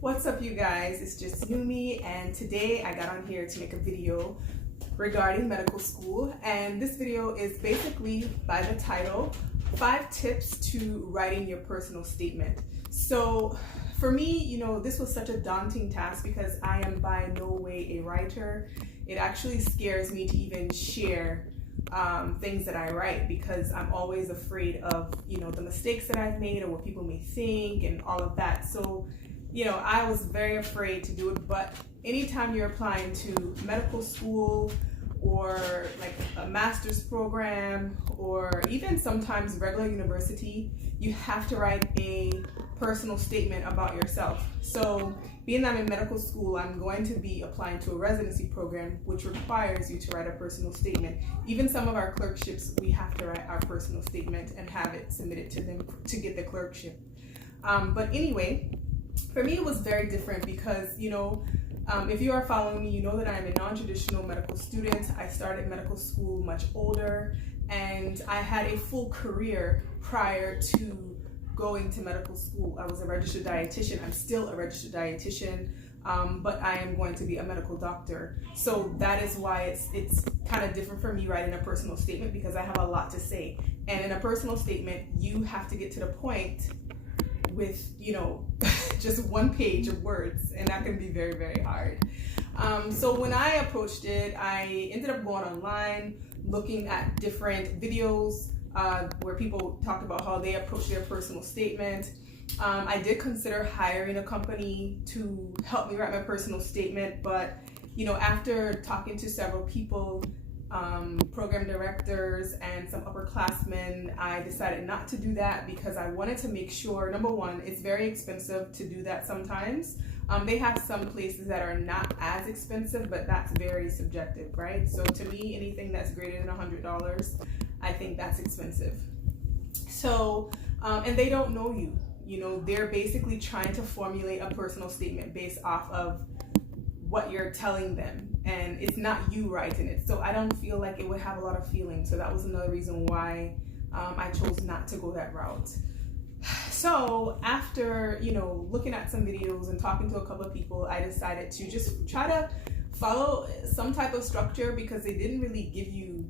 What's up, you guys? It's just Yumi, and today I got on here to make a video regarding medical school. And this video is basically by the title, 5 tips to writing your personal statement. So for me, this was such a daunting task because I am by no way a writer. It actually scares me to even share things that I write because I'm always afraid of, the mistakes that I've made or what people may think and all of that. So, I was very afraid to do it, but anytime you're applying to medical school or like a master's program or even sometimes regular university, you have to write a personal statement about yourself. So being that I'm in medical school, I'm going to be applying to a residency program, which requires you to write a personal statement. Even some of our clerkships, we have to write our personal statement and have it submitted to them to get the clerkship. But anyway, for me, it was very different because, if you are following me, you know that I'm a non-traditional medical student. I started medical school much older, and I had a full career prior to going to medical school. I was a registered dietitian. I'm still a registered dietitian, but I am going to be a medical doctor. So that is why it's kind of different for me writing a personal statement, because I have a lot to say. And in a personal statement, you have to get to the point with, just one page of words, and that can be very, very hard. So when I approached it, I ended up going online, looking at different videos where people talked about how they approach their personal statement. I did consider hiring a company to help me write my personal statement, but after talking to several people, program directors and some upperclassmen, I decided not to do that because I wanted to make sure, number one, it's very expensive to do that sometimes. They have some places that are not as expensive, but that's very subjective, right? So to me, anything that's greater than $100, I think that's expensive. So, and they don't know you. They're basically trying to formulate a personal statement based off of what you're telling them, and it's not you writing it. So I don't feel like it would have a lot of feeling. So that was another reason why I chose not to go that route. So after, looking at some videos and talking to a couple of people, I decided to just try to follow some type of structure because they didn't really give you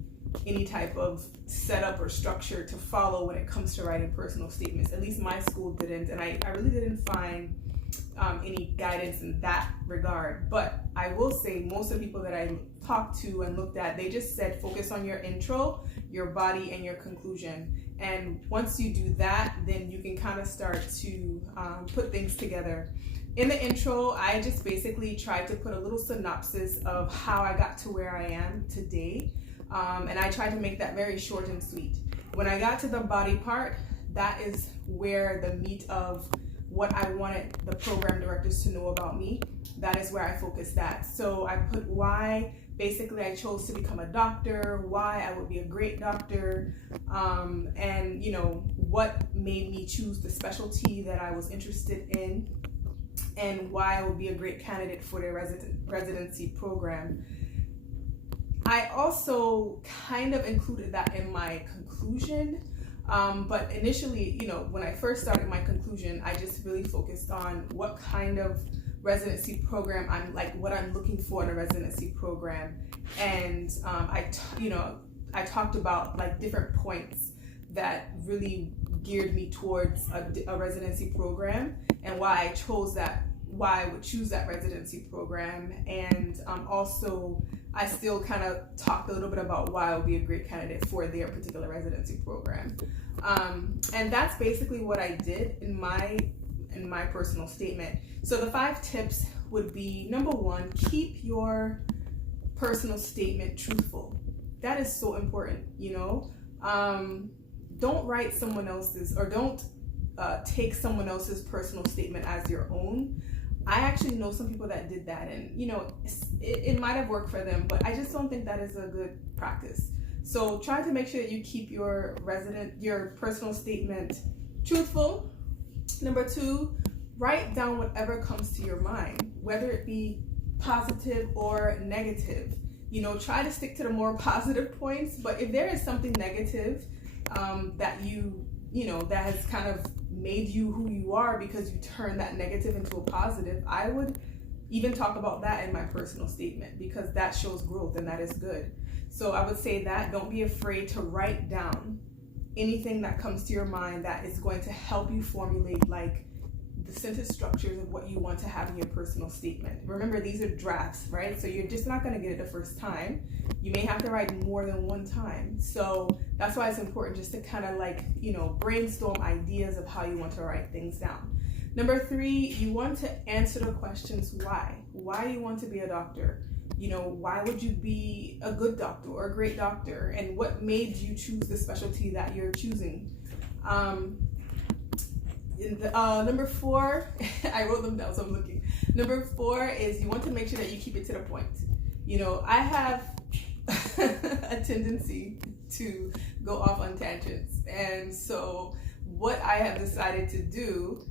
any type of setup or structure to follow when it comes to writing personal statements. At least my school didn't, and I really didn't find any guidance in that regard. But I will say most of the people that I talked to and looked at, they just said focus on your intro, your body, and your conclusion. And once you do that, then you can kind of start to put things together. In the intro, I just basically tried to put a little synopsis of how I got to where I am today. And I tried to make that very short and sweet. When I got to the body part, that is where the meat of what I wanted the program directors to know about me. That is where I focused at. So I put why basically I chose to become a doctor, why I would be a great doctor, and what made me choose the specialty that I was interested in, and why I would be a great candidate for the residency program. I also kind of included that in my conclusion. But initially, when I first started my conclusion, I just really focused on what kind of residency program what I'm looking for in a residency program. And I talked about like different points that really geared me towards a residency program and why I would choose that residency program. And also I still kind of talked a little bit about why I would be a great candidate for their particular residency program. And that's basically what I did in my personal statement. So the 5 tips would be, number 1, keep your personal statement truthful. That is so important, Don't write someone else's, or don't take someone else's personal statement as your own. I actually know some people that did that, and it might have worked for them, but I just don't think that is a good practice. So try to make sure that you keep your personal statement truthful. Number 2, write down whatever comes to your mind, whether it be positive or negative. Try to stick to the more positive points, but if there is something negative that that has kind of made you who you are because you turned that negative into a positive, I would even talk about that in my personal statement, because that shows growth and that is good. So I would say that don't be afraid to write down anything that comes to your mind that is going to help you formulate like the sentence structures of what you want to have in your personal statement. Remember, these are drafts, right? So you're just not going to get it the first time. You may have to write more than one time. So that's why it's important just to kind of like, brainstorm ideas of how you want to write things down. Number 3, you want to answer the questions why. Why do you want to be a doctor? Why would you be a good doctor or a great doctor? And what made you choose the specialty that you're choosing? Number 4, I wrote them down, so I'm looking. Number 4 is you want to make sure that you keep it to the point. I have a tendency to go off on tangents. And so what I have decided to do,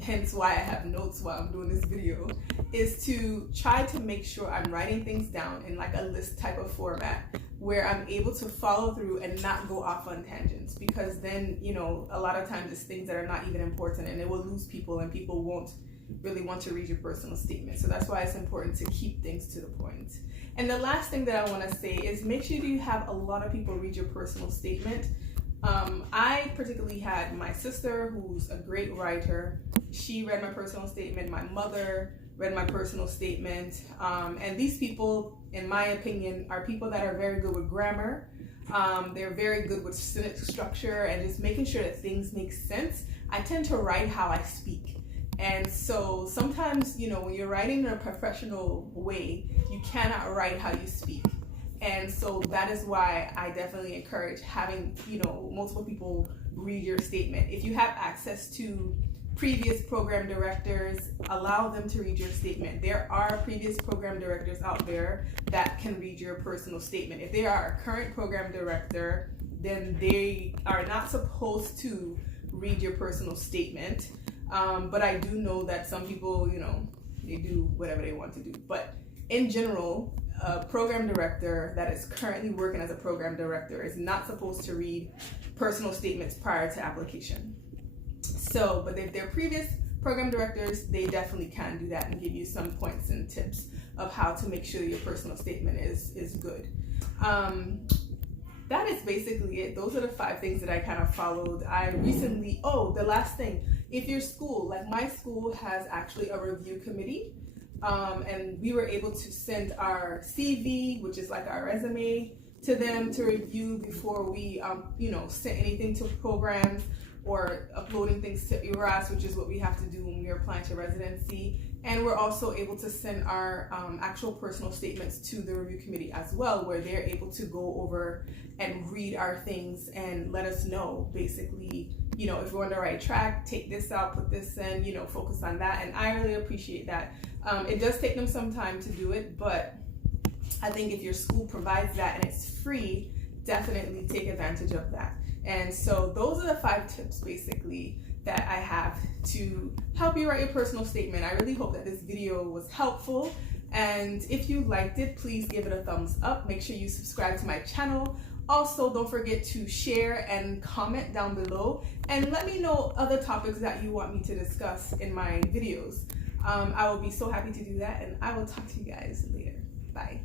hence why I have notes while I'm doing this video, is to try to make sure I'm writing things down in like a list type of format where I'm able to follow through and not go off on tangents, because then, a lot of times it's things that are not even important and it will lose people and people won't really want to read your personal statement. So that's why it's important to keep things to the point. And the last thing that I want to say is make sure you have a lot of people read your personal statement. I particularly had my sister, who's a great writer. She read my personal statement. My mother read my personal statement. And these people, in my opinion, are people that are very good with grammar. They're very good with sentence structure and just making sure that things make sense. I tend to write how I speak. And so sometimes, when you're writing in a professional way, you cannot write how you speak. And so that is why I definitely encourage having, multiple people read your statement. If you have access to previous program directors, allow them to read your statement. There are previous program directors out there that can read your personal statement. If they are a current program director, then they are not supposed to read your personal statement. But I do know that some people, they do whatever they want to do. But in general, a program director that is currently working as a program director is not supposed to read personal statements prior to application. So, but if they're previous program directors, they definitely can do that and give you some points and tips of how to make sure your personal statement is good. That is basically it. Those are the 5 things that I kind of followed. I recently, the last thing, if your school, like my school has actually a review committee, and we were able to send our CV, which is like our resume, to them to review before we, sent anything to programs or uploading things to ERAS, which is what we have to do when we're applying to residency. And we're also able to send our actual personal statements to the review committee as well, where they're able to go over and read our things and let us know, basically, if we're on the right track, take this out, put this in, focus on that. And I really appreciate that. It does take them some time to do it, but I think if your school provides that and it's free, definitely take advantage of that. And so those are the 5 tips basically that I have to help you write your personal statement. I really hope that this video was helpful. And if you liked it, please give it a thumbs up. Make sure you subscribe to my channel. Also, don't forget to share and comment down below and let me know other topics that you want me to discuss in my videos. I will be so happy to do that, and I will talk to you guys later. Bye.